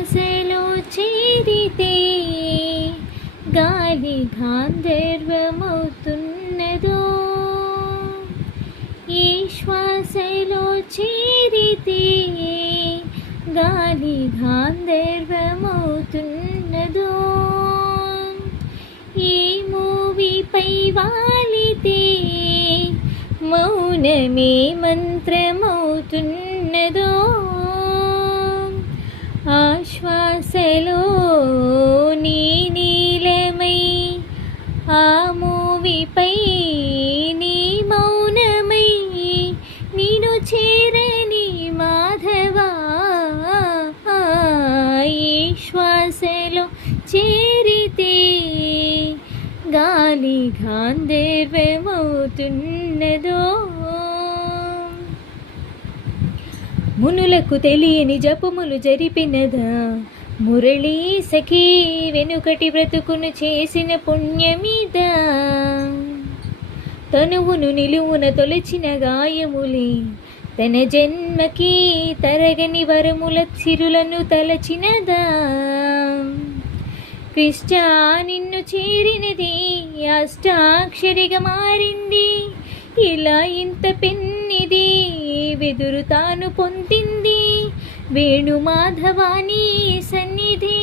శ్వాసలో చేరితే గాలి గాంధర్వమవుతున్నదో, ఈ శ్వాసలో చేరితే గాలి గాంధర్వమవుతున్నదో, ఈ మూవిపై వాలితే మౌనమే మంత్రమవుతున్నదో, ఆశ్వాసలో నీ నీలమై ఆ మూవిపై నీ మౌనమై నేను చేరని మాధవా, ఈ శ్వాసలో చేరితే గాలి గాంధర్వమవుతున్నదో. మునులకు తెలియని జపములు జరిపినదా మురళీ సఖీ, వెనుకటి బ్రతుకును చేసిన పుణ్యమిదా, తనువును నిలువున తొలచిన గాయములే తన జన్మకి తరగని వరముల చిరులను తలచినదా, కృష్ణ నిన్ను చేరినది అష్టాక్షరిగా మారింది, ఇలా ఇంత పెన్నిది వెదురు తాను పొందింది వేణుమాధవాని సన్నిధి.